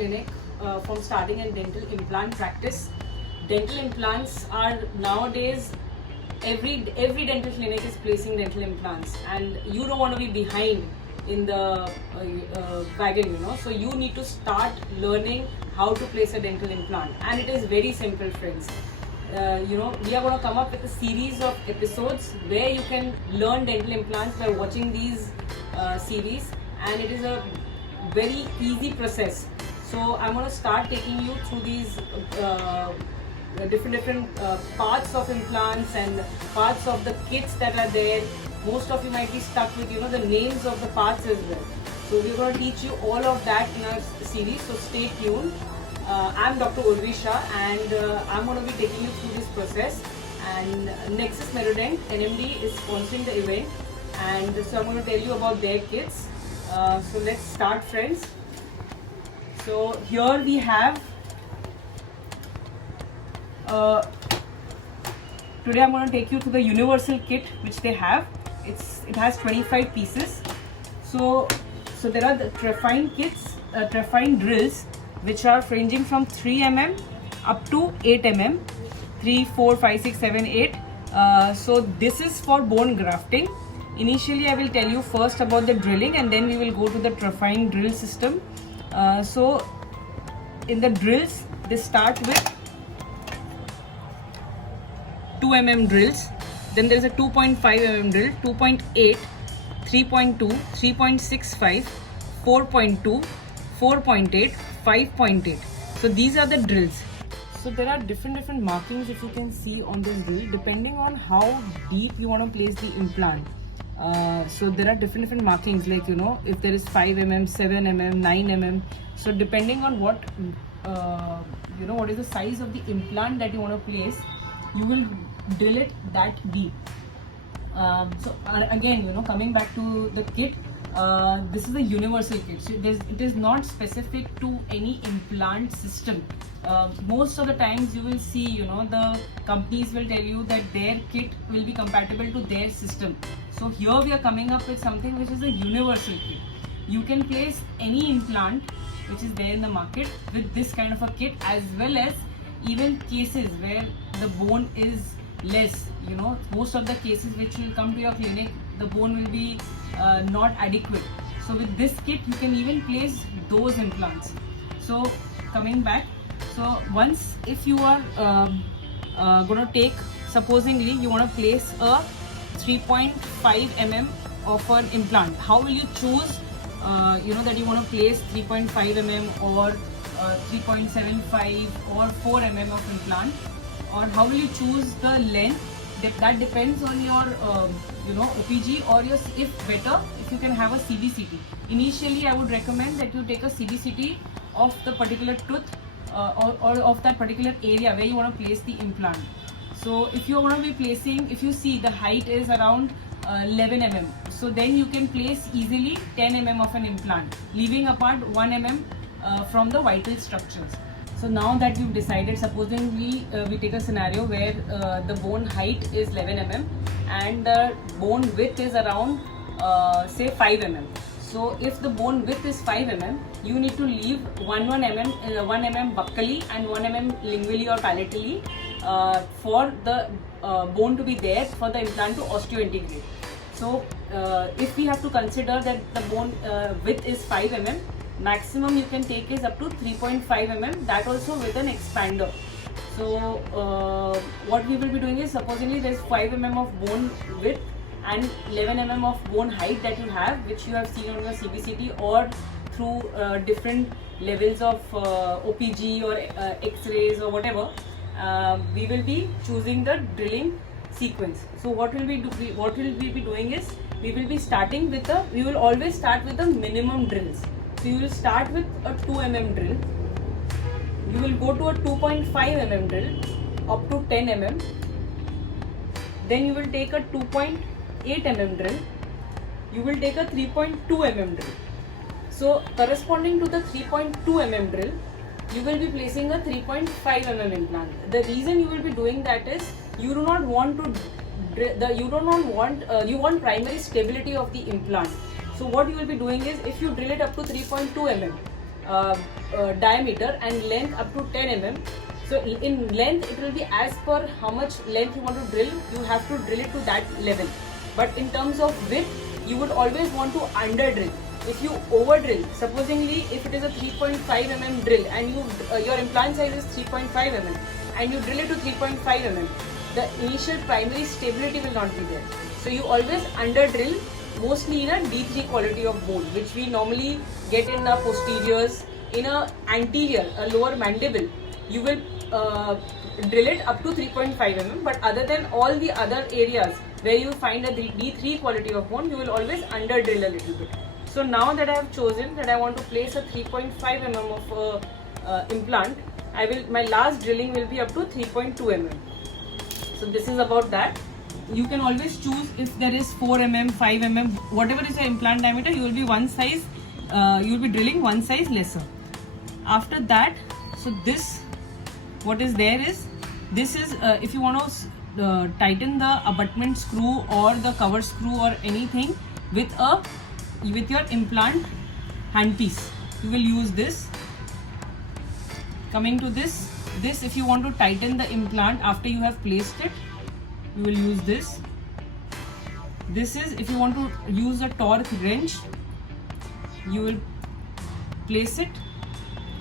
clinic from starting in dental implant practice. Dental implants are nowadays every dental clinic is placing dental implants, and you don't want to be behind in the wagon, so you need to start learning how to place a dental implant, and it is very simple, friends. We are going to come up with a series of episodes where you can learn dental implants by watching these series, and it is a very easy process. So I'm going to start taking you through these different parts of implants and parts of the kits that are there. Most of you might be stuck with the names of the parts as well. So we're going to teach you all of that in our series, so stay tuned. I'm Dr. Urvi Shah, and I'm going to be taking you through this process. And Nexus Merodent NMD is sponsoring the event, and so I'm going to tell you about their kits. So let's start, friends. So here we have today I'm going to take you to the universal kit which they have. It has 25 pieces. So there are the Trephine kits, Trephine drills, which are ranging from 3 mm up to 8 mm, 3, 4, 5, 6, 7, 8. So this is for bone grafting. Initially I will tell you first about the drilling, and then we will go to the Trephine drill system. So in the drills, they start with 2 mm drills, then there is a 2.5 mm drill, 2.8, 3.2, 3.65, 4.2, 4.8, 5.8. So these are the drills. So there are different markings, if you can see on this drill, depending on how deep you want to place the implant. So there are different markings, like if there is 5 mm, 7 mm, 9 mm. So depending on what what is the size of the implant that you want to place, you will drill it that deep. So again, coming back to the kit, this is a universal kit. So it is not specific to any implant system. Most of the times you will see, the companies will tell you that their kit will be compatible to their system. So here we are coming up with something which is a universal kit. You can place any implant which is there in the market with this kind of a kit, as well as even cases where the bone is less. Most of the cases which will come to your clinic, the bone will be not adequate. So with this kit you can even place those implants. So coming back, so once if you are going to take, supposingly you want to place a 3.5 mm of an implant, how will you choose that you want to place 3.5 mm or 3.75 or 4 mm of implant, or how will you choose the length? That depends on your OPG, or your, if better, if you can have a CBCT. Initially I would recommend that you take a CBCT of the particular tooth or of that particular area where you want to place the implant. So if you want to be placing, if you see the height is around 11 mm, so then you can place easily 10 mm of an implant, leaving apart 1 mm from the vital structures. So now that you've decided, supposing we take a scenario where the bone height is 11 mm and the bone width is around say 5 mm. So if the bone width is 5 mm, you need to leave 1 mm buccally and 1 mm lingually or palatally for the bone to be there for the implant to osseointegrate. So if we have to consider that the bone width is 5 mm, maximum you can take is up to 3.5 mm, that also with an expander. So what we will be doing is, supposedly there is 5 mm of bone width and 11 mm of bone height that you have, which you have seen on your CBCT or through different levels of OPG or X-rays or whatever. We will be choosing the drilling sequence. So what will we be doing is, we will be starting with we will always start with the minimum drills. So you will start with a 2 mm drill, you will go to a 2.5 mm drill up to 10 mm, then you will take a 2.8 mm drill, you will take a 3.2 mm drill. So corresponding to the 3.2 mm drill, you will be placing a 3.5 mm implant. The reason you will be doing that is, you do not want to you want primary stability of the implant. So what you will be doing is, if you drill it up to 3.2 mm, diameter and length up to 10 mm. So in length it will be as per how much length you want to drill, you have to drill it to that level. But in terms of width, you would always want to under drill. If you over drill, supposingly if it is a 3.5 mm drill and your implant size is 3.5 mm and you drill it to 3.5 mm, the initial primary stability will not be there. So you always under drill, mostly in a D3 quality of bone, which we normally get in the posteriors. In a anterior, a lower mandible, you will drill it up to 3.5 mm, but other than all the other areas where you find a D3 quality of bone, you will always under drill a little bit. So now that I have chosen that I want to place a 3.5 mm of implant, my last drilling will be up to 3.2 mm. So this is about that. You can always choose if there is 4 mm, 5 mm, whatever is your implant diameter, you will be drilling one size lesser. After that, so this, what is there is, this is if you want to tighten the abutment screw or the cover screw or anything with your implant handpiece, you will use this. Coming to this if you want to tighten the implant after you have placed it, you will use this. This is if you want to use a torque wrench, you will place it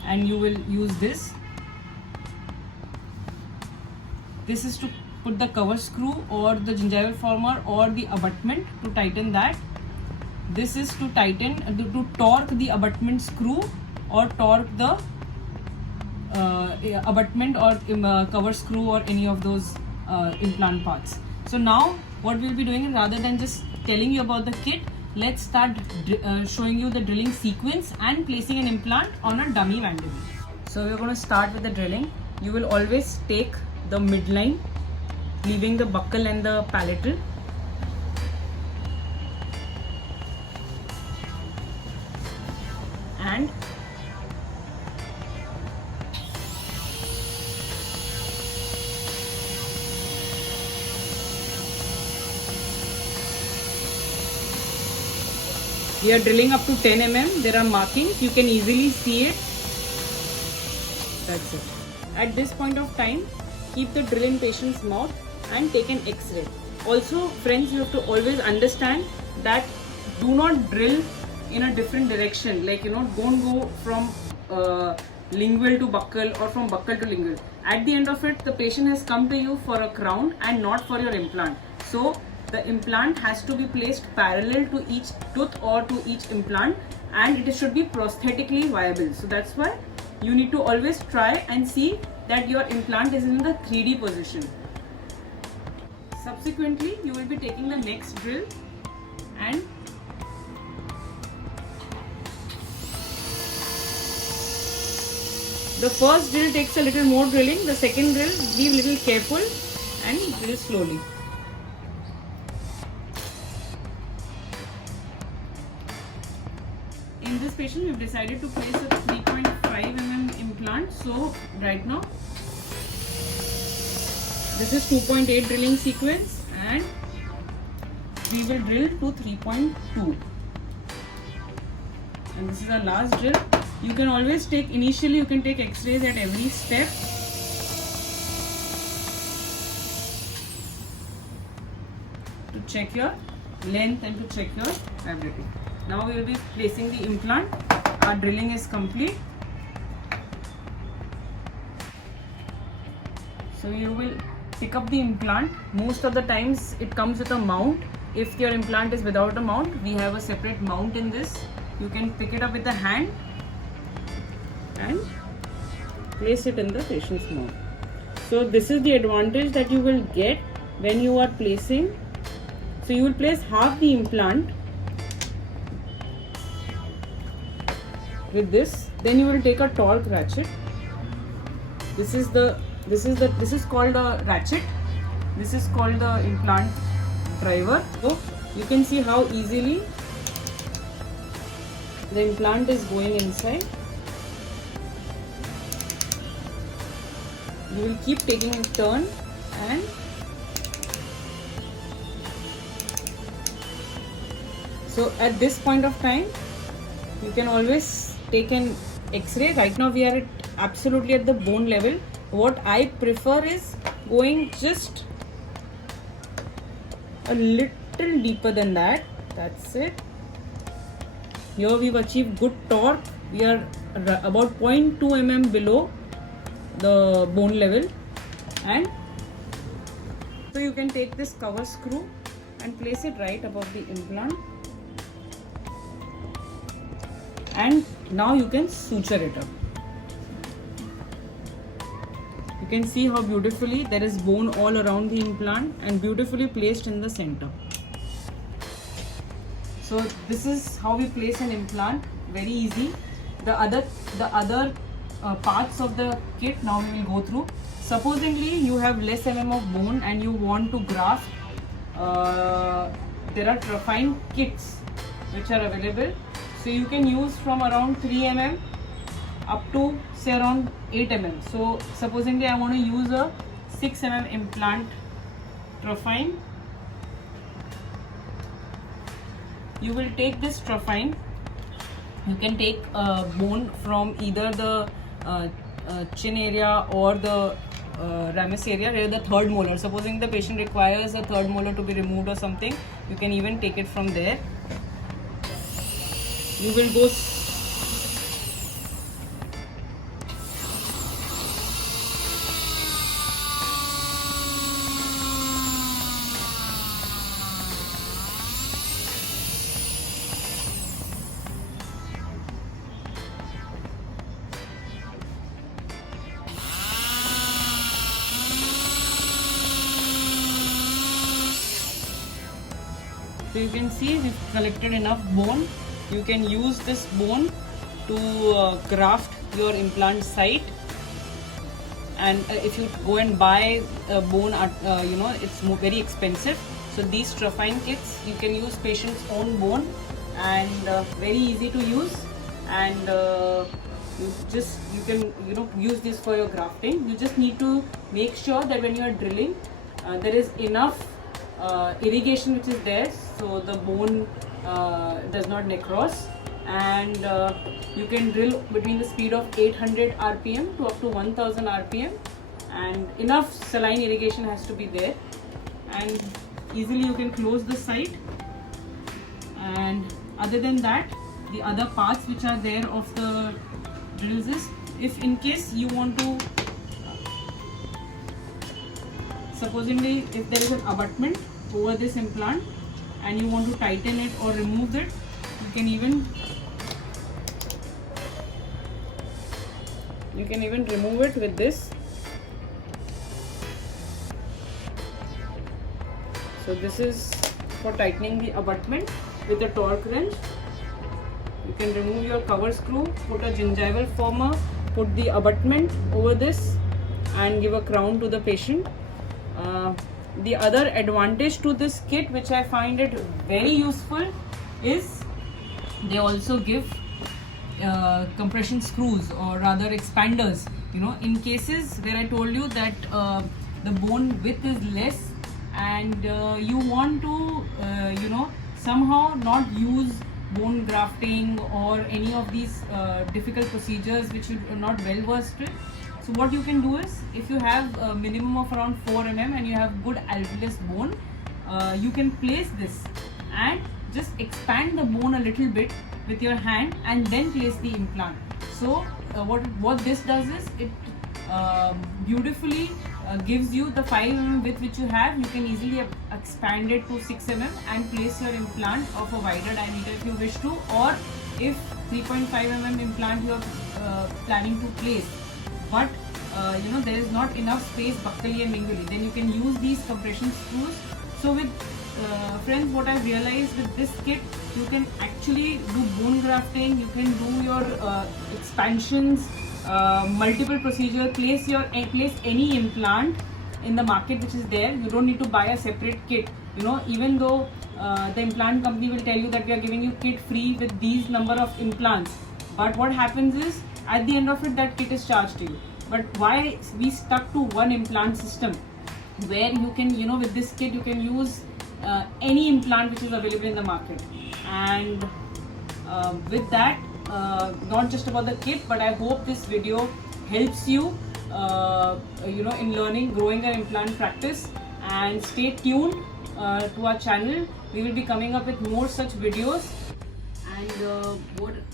and you will use this. This is to put the cover screw or the gingival former or the abutment to tighten that. This is to torque the abutment screw or torque the abutment or cover screw or any of those implant parts. So now what we'll be doing is, rather than just telling you about the kit, let's start showing you the drilling sequence and placing an implant on a dummy mandible. So we're going to start with the drilling. You will always take the midline, leaving the buccal and the palatal. And we are drilling up to 10 mm. There are markings, you can easily see it. That's it. At this point of time, keep the drill in patient's mouth and take an X-ray. Also, friends, you have to always understand that do not drill in a different direction. Like, don't go from lingual to buccal or from buccal to lingual. At the end of it, the patient has come to you for a crown and not for your implant. So the implant has to be placed parallel to each tooth or to each implant, and it should be prosthetically viable. So that's why you need to always try and see that your implant is in the 3D position. Subsequently, you will be taking the next drill and the first drill takes a little more drilling. The second drill, be a little careful and drill slowly. In this patient, we've decided to place a 3.5 mm implant. So right now, this is 2.8 drilling sequence and we will drill to 3.2. And this is our last drill. You can always take, initially you can take X-rays at every step. To check your length and to check your stability. Now we will be placing the implant. Our drilling is complete. So you will pick up the implant. Most of the times it comes with a mount. If your implant is without a mount, we have a separate mount in this. You can pick it up with the hand and place it in the patient's mouth. So this is the advantage that you will get when you are placing. So you will place half the implant with this. Then you will take a torque ratchet. This is called a ratchet. This is called the implant driver. So you can see how easily the implant is going inside. You will keep taking a turn and so at this point of time, you can always take an X-ray. Right now we are absolutely at the bone level. What I prefer is going just a little deeper than that. That's it. Here we've achieved good torque. We are about 0.2 mm below the bone level, and so you can take this cover screw and place it right above the implant, and now you can suture it up. You can see how beautifully there is bone all around the implant and beautifully placed in the center. So this is how we place an implant, very easy. The other parts of the kit now we will go through. Supposingly you have less mm of bone and you want to graft, there are Trufine kits which are available. So you can use from around 3 mm up to say around 8 mm. So supposingly I want to use a 6 mm implant Trufine. You will take this Trufine. You can take bone from either the chin area or the ramus area, or the third molar. Supposing the patient requires a third molar to be removed or something, you can even take it from there. You will go So you can see we've collected enough bone. You can use this bone to graft your implant site. And if you go and buy a bone at, it's very expensive. So these Trufine kits, you can use patient's own bone, and very easy to use. And you can use this for your grafting. You just need to make sure that when you are drilling, there is enough irrigation which is there, so the bone does not necrose, and you can drill between the speed of 800 rpm to up to 1000 rpm, and enough saline irrigation has to be there, and easily you can close the site. And other than that, the other parts which are there of the drills is, if in case you want to, supposedly if there is an abutment over this implant and you want to tighten it or remove it, you can even remove it with this. So this is for tightening the abutment with a torque wrench. You can remove your cover screw, put a gingival former, put the abutment over this and give a crown to the patient. The other advantage to this kit, which I find it very useful, is they also give compression screws, or rather expanders, in cases where I told you that the bone width is less and you want to somehow not use bone grafting or any of these difficult procedures which you're not well versed with. So what you can do is, if you have a minimum of around 4 mm and you have good alveolus bone, you can place this and just expand the bone a little bit with your hand and then place the implant. So what this does is, it beautifully gives you the 5 mm width which you have. You can easily expand it to 6 mm and place your implant of a wider diameter if you wish to, or if 3.5 mm implant you are planning to place, but there is not enough space buccally and lingually, then you can use these compression screws. So with friends, what I realized with this kit, you can actually do bone grafting, you can do your expansions, multiple procedures, place any implant in the market which is there. You don't need to buy a separate kit, even though the implant company will tell you that we are giving you kit free with these number of implants, but what happens is, at the end of it, that kit is charged to you. But why we stuck to one implant system, where you can, with this kit you can use any implant which is available in the market, and with that not just about the kit, but I hope this video helps you, in learning, growing an implant practice. And stay tuned to our channel. We will be coming up with more such videos. And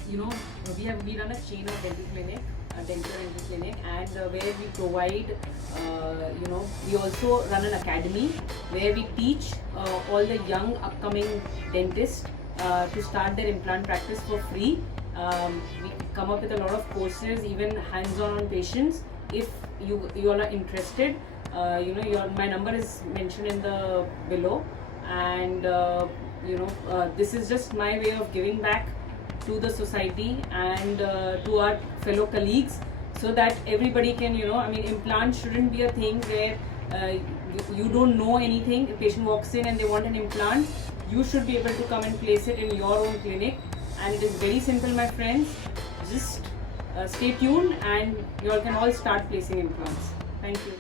we run a chain of dental clinic, a dental clinic, and where we provide, we also run an academy where we teach all the young upcoming dentists to start their implant practice for free. We come up with a lot of courses, even hands-on on patients. If you all are interested, my number is mentioned in the below, and this is just my way of giving back to the society and to our fellow colleagues, so that everybody can, implants shouldn't be a thing where you don't know anything. A patient walks in and they want an implant, you should be able to come and place it in your own clinic. And it is very simple, my friends. Just stay tuned and you all can all start placing implants. Thank you.